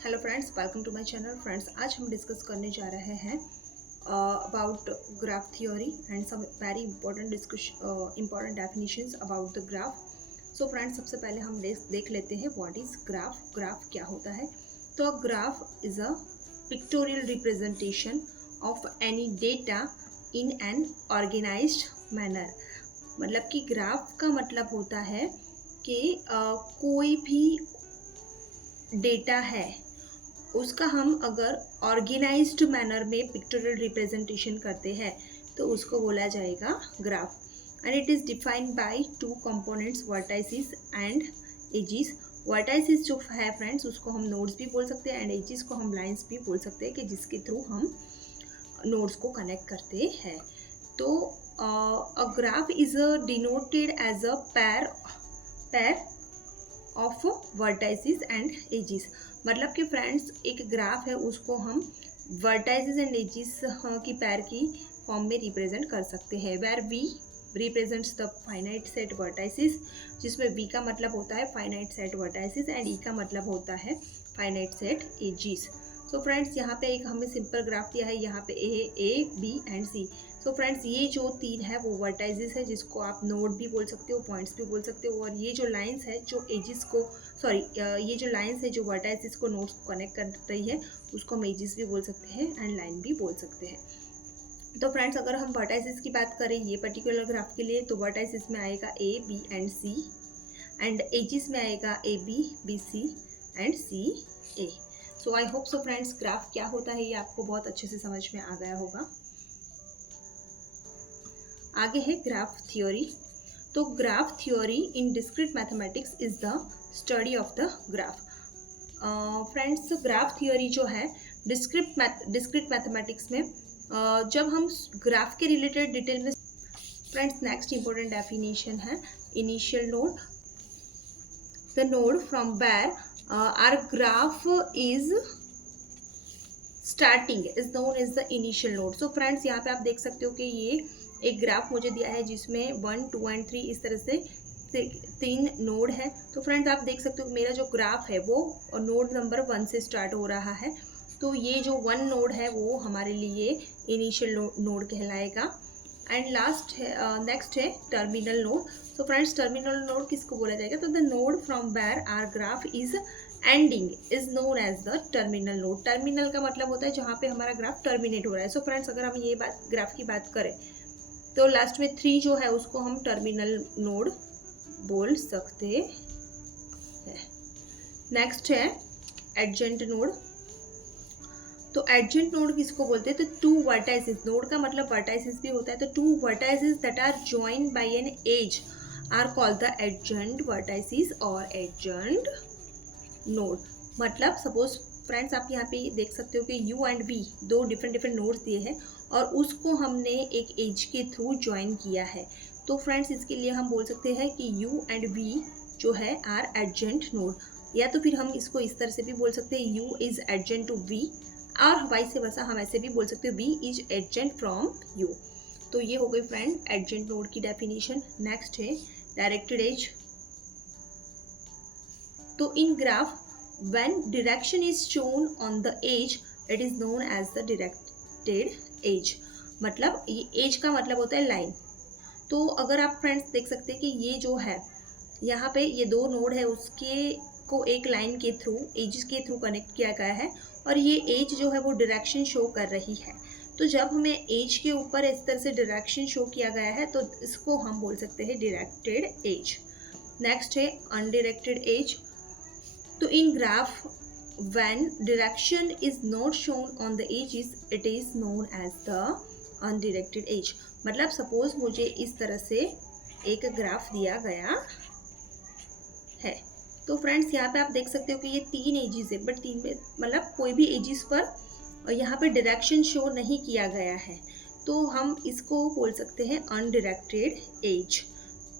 Hello friends, welcome to my channel. Friends, आज हम discuss करने जा रहे हैं about graph theory and some very important definitions about the graph. So friends, सबसे पहले हम देख लेते हैं व्हाट इज ग्राफ। ग्राफ क्या होता है? तो graph is a pictorial representation of any data in an organised manner. मतलब कि ग्राफ का मतलब होता है कि कोई भी डेटा है उसका हम अगर ऑर्गेनाइज्ड मैनर में पिक्टोरियल रिप्रेजेंटेशन करते हैं तो उसको बोला जाएगा graph. And it is defined by two components, vertices and edges. Vertices जो है फ्रेंड्स, उसको हम नोड्स भी बोल सकते हैं एंड एजिस को हम लाइंस भी बोल सकते हैं कि जिसके थ्रू हम नोड्स को कनेक्ट करते हैं। तो a graph is denoted as a pair of vertices and edges. मतलब कि फ्रेंड्स, एक ग्राफ है उसको हम वर्टाइसिस एंड एजिस की पैर की फॉर्म में रिप्रेजेंट कर सकते हैं। Where V represents the finite set vertices, जिसमें वी का मतलब होता है finite set vertices and E का मतलब होता है finite set edges. So friends, यहाँ पे एक हमें सिंपल ग्राफ दिया है, यहाँ पे A B and C. So friends, ये जो तीन है वो वर्टाइजेस है, जिसको आप नोड भी बोल सकते हो, पॉइंट्स भी बोल सकते हो। और ये जो लाइंस है जो एजिस को ये जो लाइंस है जो वर्टाइजेस को नोड्स को कनेक्ट कर रही है उसको हम एजिस भी बोल सकते हैं एंड लाइन भी बोल सकते हैं। तो फ्रेंड्स, अगर हम वर्टाइजेस की बात करें ये पर्टिकुलर ग्राफ के लिए, तो वर्टाइजेस में आएगा A B and C and edges में आएगा A B C and C A. So I hope so friends, graph क्या होता है ये आपको बहुत अच्छे से समझ में आ गया होगा। आगे है ग्राफ थ्योरी। तो graph theory in discrete mathematics is the study of the graph. Friends, graph theory जो है डिस्क्रीट मैथमेटिक्स में जब हम ग्राफ के रिलेटेड डिटेल में फ्रेंड्स, नेक्स्ट इंपॉर्टेंट डेफिनेशन है initial node. The node from where our graph is starting is known as the initial node. So friends, यहाँ पे आप देख सकते हो कि ये एक ग्राफ मुझे दिया है जिसमें 1 2 एंड 3 इस तरह से तीन नोड है। तो फ्रेंड्स, आप देख सकते हो मेरा जो ग्राफ है वो नोड नंबर 1 से स्टार्ट हो रहा है। तो ये जो 1 नोड है वो हमारे लिए इनिशियल नोड कहलाएगा। एंड लास्ट है नेक्स्ट है terminal node. So friends, terminal node किसको बोला जाएगा? तो the node from where our graph is ending is known as the terminal node. Terminal का मतलब होता है जहाँ पे हमारा ग्राफ टर्मिनेट हो रहा है। सो फ्रेंड्स, अगर हम ये ग्राफ की बात करें तो लास्ट में 3 जो है उसको हम टर्मिनल नोड बोल सकते हैं। नेक्स्ट है एडजेंट नोड। तो एडजेंट नोड किसको बोलते हैं? तो टू वर्टाइसिस, नोड का मतलब वर्टाइसिस भी होता है। तो two vertices that are joined by an edge are called the adjacent vertices और एडजेंट नोड। मतलब सपोज फ्रेंड्स, आप यहाँ पे देख सकते हो कि u एंड v दो डिफरेंट नोड्स दिए हैं और उसको हमने एक एज के थ्रू ज्वाइन किया है। तो फ्रेंड्स, इसके लिए हम बोल सकते हैं कि u एंड v जो है आर एडजेंट नोड। या तो फिर हम इसको इस तरह से भी बोल सकते हैं u इज एडजेंट टू v, और वाइस वर्सा हम ऐसे भी बोल सकते हैं v इज एडजेंट फ्रॉम u। तो ये हो गई फ्रेंड एडजेंट नोड की डेफिनेशन। नेक्स्ट है डायरेक्टेड एज। तो इन graph when direction is shown on the edge it is known as the directed edge। मतलब ये edge का मतलब होता है लाइन। तो अगर आप फ्रेंड्स देख सकते हैं कि ये जो है यहाँ पे ये दो नोड है उसके को एक लाइन के थ्रू एज के थ्रू कनेक्ट किया गया है और ये एज जो है वो डायरेक्शन शो कर रही है। तो जब हमें एज के ऊपर इस तरह से डायरेक्शन शो किया गया है तो इसको हम बोल सकते हैं डायरेक्टेड एज। नेक्स्ट है अनडायरेक्टेड एज। तो in graph when direction is not shown on the edges it is known as the undirected edge। मतलब सपोज मुझे इस तरह से एक ग्राफ दिया गया है। तो फ्रेंड्स, यहाँ पे आप देख सकते हो कि ये 3 एजिस है, बट 3 में मतलब कोई भी एजिस पर यहाँ पे डायरेक्शन शो नहीं किया गया है। तो हम इसको बोल सकते हैं अनडायरेक्टेड एज,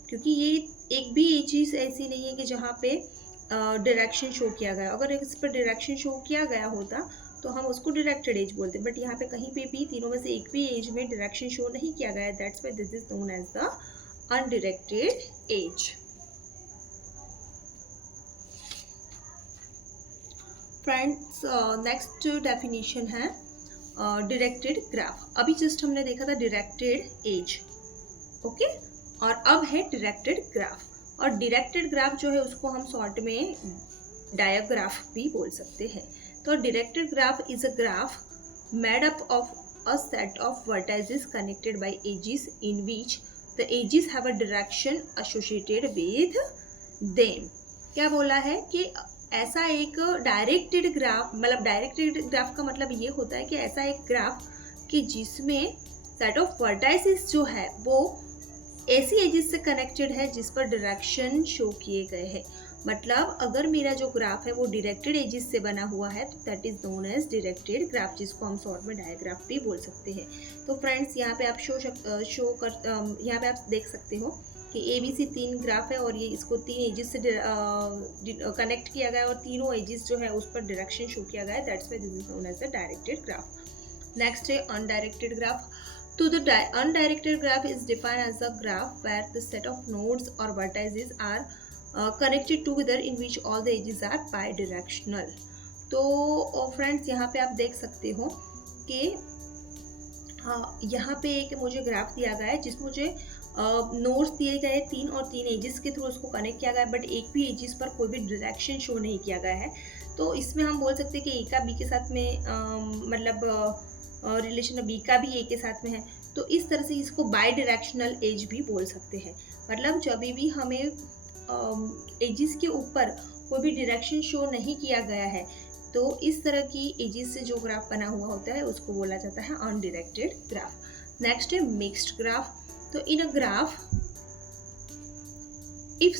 क्योंकि ये एक भी एजिस ऐसी नहीं है कि जहाँ पे डायरेक्शन शो किया गया। अगर इस पर डायरेक्शन शो किया गया होता तो हम उसको डायरेक्टेड एज बोलते, बट यहाँ पे कहीं पे भी तीनों में से एक भी एज में डायरेक्शन शो नहीं किया गया। That's why this is known as the undirected edge. Friends next definition है डायरेक्टेड ग्राफ। अभी जस्ट हमने देखा था डायरेक्टेड एज, ओके, और अब है डायरेक्टेड ग्राफ। और डायरेक्टेड ग्राफ जो है उसको हम शॉर्ट में डायग्राफ भी बोल सकते हैं। तो directed graph is a graph made up of a set of vertices connected by edges in which the edges have a direction associated with them। क्या बोला है कि ऐसा एक डायरेक्टेड ग्राफ, मतलब डायरेक्टेड ग्राफ का मतलब ये होता है कि ऐसा एक ग्राफ कि जिसमें सेट ऑफ वर्टाइसेस जो है वो ऐसी एजेस से कनेक्टेड है जिस पर डायरेक्शन शो किए गए हैं। मतलब अगर मेरा जो ग्राफ है वो डायरेक्टेड एजेस से बना हुआ है तो that is known as directed graph, जिसको हम शॉर्ट में डायग्राफ भी बोल सकते हैं। तो फ्रेंड्स यहाँ पे आप यहाँ पे आप देख सकते हो कि ABC 3 ग्राफ है और ये इसको 3 एजेस से कनेक्ट किया गया है और तीनों एजेस जो है उस पर डायरेक्शन शो किया गया है, that's why this is known as a directed graph. Next है अनडायरेक्टेड ग्राफ। तो the undirected graph is defined as a graph where the set of nodes or vertices are connected together in which all the edges are bidirectional। तो friends यहाँ पे आप देख सकते हो कि यहाँ पे एक मुझे ग्राफ दिया गया है जिसमें मुझे नोड्स दिए गए 3 और 3 एजेस के थ्रू उसको कनेक्ट किया गया है, बट एक भी एजेस पर कोई भी डायरेक्शन शो नहीं किया गया है। तो इसमें हम बोल सकते हैं कि ए का बी के साथ में मतलब रिलेशन बी का भी ए के साथ में है। तो इस तरह से इसको बाई डायरेक्शनल एज भी बोल सकते हैं। मतलब जब भी हमें एजेस के ऊपर कोई भी डायरेक्शन शो नहीं किया गया है तो इस तरह की एजेस से जो ग्राफ बना हुआ होता है उसको बोला जाता है अनडायरेक्टेड ग्राफ। नेक्स्ट है मिक्स्ड ग्राफ। तो in a graph if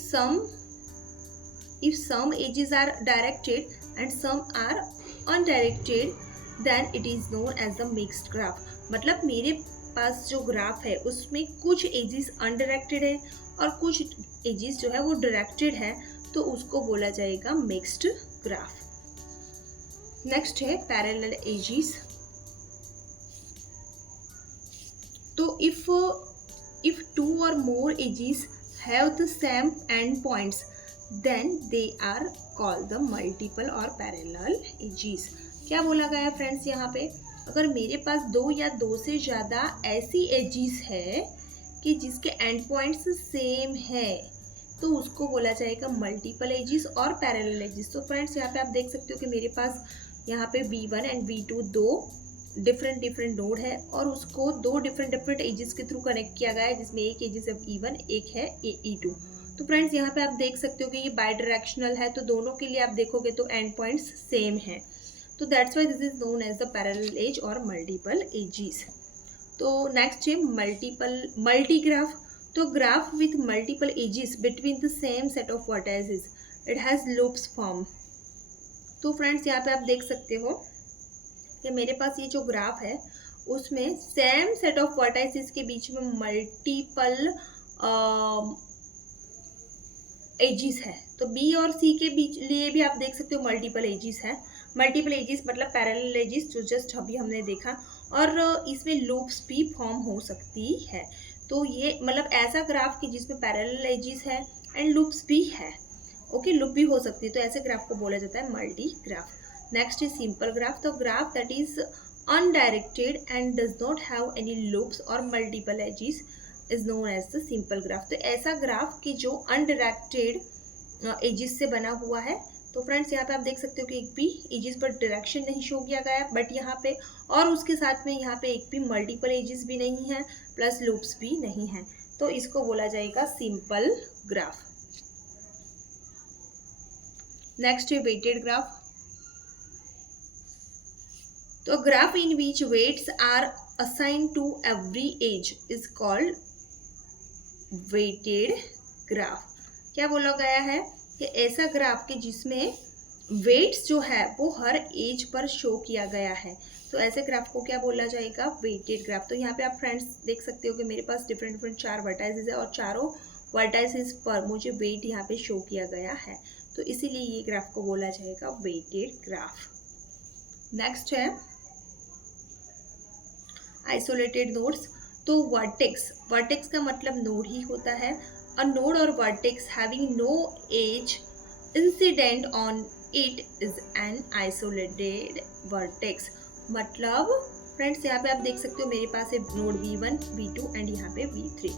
some edges are directed and some are undirected then it is known as the mixed graph। मतलब मेरे पास जो ग्राफ है उसमें कुछ एजेस अनडायरेक्टेड है और कुछ एजेस जो है वो डायरेक्टेड है, तो उसको बोला जाएगा मिक्स्ड ग्राफ। नेक्स्ट है पैरेलल एजेस। तो if 2 or more edges have the same end points then they are called the multiple or parallel edges। क्या बोला गया है फ्रेंड्स यहाँ पे, अगर मेरे पास 2 या 2 से ज़्यादा ऐसी एजेस है कि जिसके एंड पॉइंट्स सेम है तो उसको बोला जाएगा मल्टीपल एजेस और पैरेलल एजेस। तो फ्रेंड्स यहाँ पे आप देख सकते हो कि मेरे पास यहाँ पे V1 एंड V2 दो डिफरेंट नोड है और उसको 2 डिफरेंट एजेस के थ्रू कनेक्ट किया गया है, जिसमें एक एजेस है E1, एक है E2। तो फ्रेंड्स यहाँ पे आप देख सकते हो कि ये बाई डायरेक्शनल है, तो दोनों के लिए आप देखोगे तो एंड पॉइंट्स सेम है। तो that's why this is known as the parallel edge और मल्टीपल एजेस। तो नेक्स्ट है मल्टीग्राफ। तो graph with multiple edges between the same set of vertices, it has loops form. तो फ्रेंड्स यहाँ पे आप देख सकते हो कि मेरे पास ये जो ग्राफ है उसमें सेम सेट ऑफ वर्टाइसेस के बीच में मल्टीपल एजेस है। तो बी और सी के बीच लिए भी आप देख सकते हो मल्टीपल एजेस है। मल्टीपल एजेस मतलब पैरेलल एजेस जो जस्ट अभी हमने देखा, और इसमें लूप्स भी फॉर्म हो सकती है। तो ये मतलब ऐसा ग्राफ कि जिसमें पैरेलल एजेस है एंड लूप्स भी है, ओके, लूप भी हो सकती है, तो ऐसे ग्राफ को बोला जाता है multi graph. Next is simple graph. तो graph that is undirected and does not have any loops और multiple edges is known as the simple graph. तो ऐसा ग्राफ कि जो अनडायरेक्टेड एजेस से बना हुआ है। तो फ्रेंड्स यहाँ पे आप देख सकते हो कि एक भी एजेस पर डायरेक्शन नहीं शो किया गया है, बट यहाँ पे और उसके साथ में यहाँ पे एक भी मल्टीपल एजेस भी नहीं है प्लस लूप्स भी नहीं है, तो इसको बोला जाएगा सिंपल ग्राफ। नेक्स्ट है वेटेड ग्राफ। तो graph in which weights are assigned to every edge is called weighted graph. क्या बोला गया है कि ऐसा ग्राफ के जिसमें वेट्स जो है वो हर एज पर शो किया गया है, तो ऐसे ग्राफ को क्या बोला जाएगा, वेटेड ग्राफ। तो यहाँ पे आप फ्रेंड्स देख सकते हो कि मेरे पास डिफरेंट 4 वर्टाइसेस है और चारों वर्टाइसेस पर मुझे वेट यहाँ पे शो किया गया है, तो इसीलिए ये ग्राफ को बोला जाएगा वेटेड ग्राफ। नेक्स्ट है आइसोलेटेड नोड्स। तो वर्टेक्स का मतलब नोड ही होता है। अ नोड और vertex having no edge incident on it is an isolated vertex. मतलब फ्रेंड्स यहाँ पे आप देख सकते हो मेरे पास है नोड V1, V2 एंड यहाँ पे V3।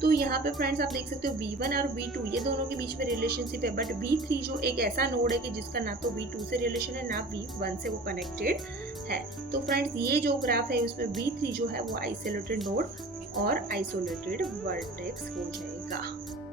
तो यहाँ पे फ्रेंड्स आप देख सकते हो V1 और V2 ये दोनों के बीच में रिलेशनशिप है, बट V3 जो एक ऐसा नोड है कि जिसका ना तो V2 से रिलेशन है ना V1 से वो कनेक्टेड है। तो फ्रेंड्स ये जो ग्राफ है उसमें V3 जो है वो आइसोलेटेड नोड और आइसोलेटेड वर्टेक्स हो जाएगा।